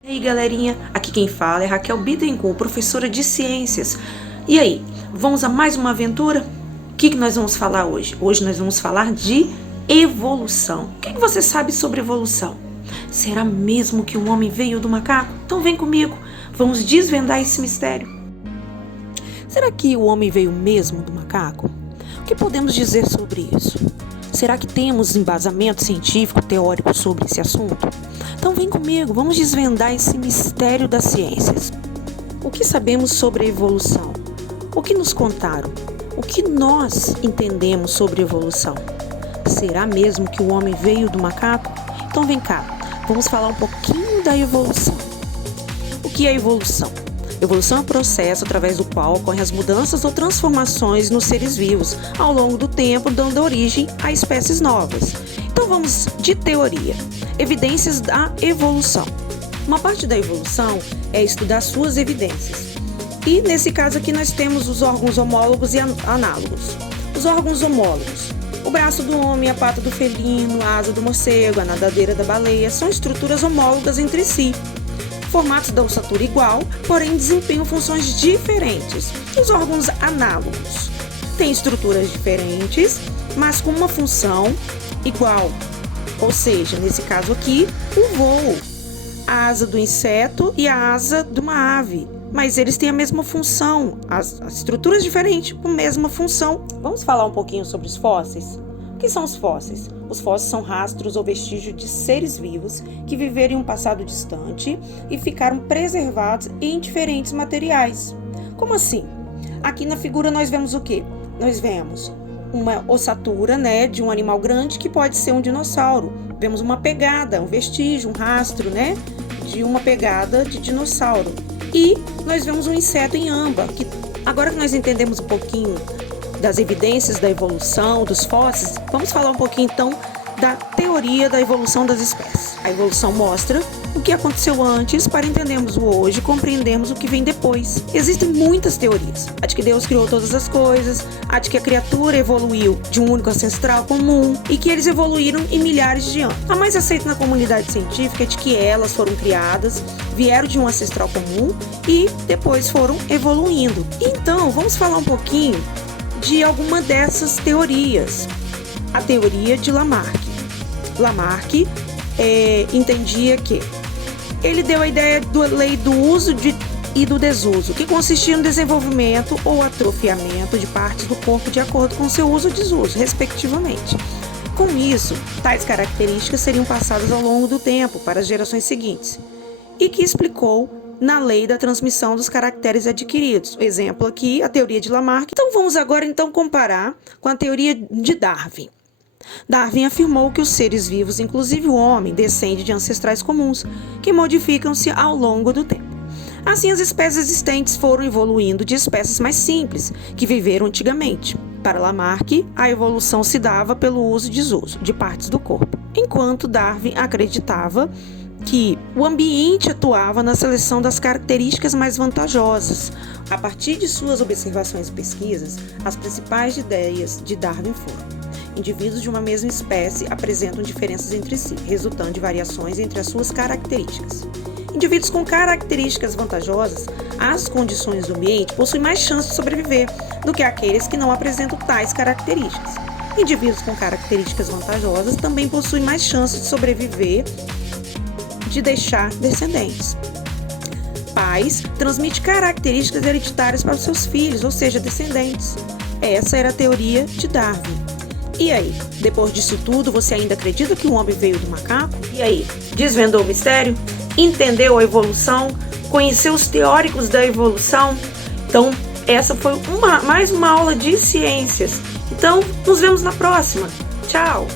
E aí galerinha, aqui quem fala é Raquel Bittencourt, professora de ciências. E aí, vamos a mais uma aventura? O que nós vamos falar hoje? Hoje nós vamos falar de evolução. O que você sabe sobre evolução? Será mesmo que o homem veio do macaco? Então vem comigo, vamos desvendar esse mistério. Será que o homem veio mesmo do macaco? O que podemos dizer sobre isso? Será que temos embasamento científico, teórico sobre esse assunto? Então vem comigo, vamos desvendar esse mistério das ciências. O que sabemos sobre a evolução? O que nos contaram? O que nós entendemos sobre evolução? Será mesmo que o homem veio do macaco? Então vem cá, vamos falar um pouquinho da evolução. O que é evolução? Evolução é um processo através do qual ocorrem as mudanças ou transformações nos seres vivos ao longo do tempo, dando origem a espécies novas. Então vamos de teoria. Evidências da evolução. Uma parte da evolução é estudar suas evidências. E nesse caso aqui nós temos os órgãos homólogos e análogos. Os órgãos homólogos. O braço do homem, a pata do felino, a asa do morcego, a nadadeira da baleia são estruturas homólogas entre si. Formatos da ossatura igual, porém desempenham funções diferentes. Os órgãos análogos têm estruturas diferentes, mas com uma função igual. Ou seja, nesse caso aqui, o voo, a asa do inseto e a asa de uma ave. Mas eles têm a mesma função, as estruturas diferentes com a mesma função. Vamos falar um pouquinho sobre os fósseis? O que são os fósseis? Os fósseis são rastros ou vestígios de seres vivos que viveram em um passado distante e ficaram preservados em diferentes materiais. Como assim? Aqui na figura nós vemos o quê? Nós vemos uma ossatura, de um animal grande que pode ser um dinossauro. Vemos uma pegada, um vestígio, um rastro, de uma pegada de dinossauro. E nós vemos um inseto em âmbar. Agora que nós entendemos um pouquinho das evidências da evolução, dos fósseis, vamos falar um pouquinho então da teoria da evolução das espécies. A evolução mostra o que aconteceu antes para entendermos o hoje e compreendermos o que vem depois. Existem muitas teorias. A de que Deus criou todas as coisas, a de que a criatura evoluiu de um único ancestral comum e que eles evoluíram em milhares de anos. A mais aceita na comunidade científica é de que elas foram criadas, vieram de um ancestral comum e depois foram evoluindo. Então, vamos falar um pouquinho de alguma dessas teorias. A teoria de Lamarck. Lamarck entendia que ele deu a ideia da lei do uso e do desuso, que consistia no desenvolvimento ou atrofiamento de partes do corpo de acordo com seu uso e desuso, respectivamente. Com isso, tais características seriam passadas ao longo do tempo para as gerações seguintes, e que explicou na lei da transmissão dos caracteres adquiridos. O exemplo aqui, a teoria de Lamarck. Então vamos agora comparar com a teoria de Darwin. Darwin afirmou que os seres vivos, inclusive o homem, descendem de ancestrais comuns, que modificam-se ao longo do tempo. Assim, as espécies existentes foram evoluindo de espécies mais simples, que viveram antigamente. Para Lamarck, a evolução se dava pelo uso e desuso de partes do corpo, enquanto Darwin acreditava que o ambiente atuava na seleção das características mais vantajosas. A partir de suas observações e pesquisas, as principais ideias de Darwin foram: indivíduos de uma mesma espécie apresentam diferenças entre si, resultando de variações entre as suas características. Indivíduos com características vantajosas às condições do ambiente possuem mais chance de sobreviver do que aqueles que não apresentam tais características. Indivíduos com características vantajosas também possuem mais chance de sobreviver, de deixar descendentes. Pais transmitem características hereditárias para os seus filhos, ou seja, descendentes. Essa era a teoria de Darwin. E aí, depois disso tudo, você ainda acredita que o homem veio do macaco? E aí, desvendou o mistério? Entendeu a evolução? Conheceu os teóricos da evolução? Então, essa foi mais uma aula de ciências. Então, nos vemos na próxima. Tchau!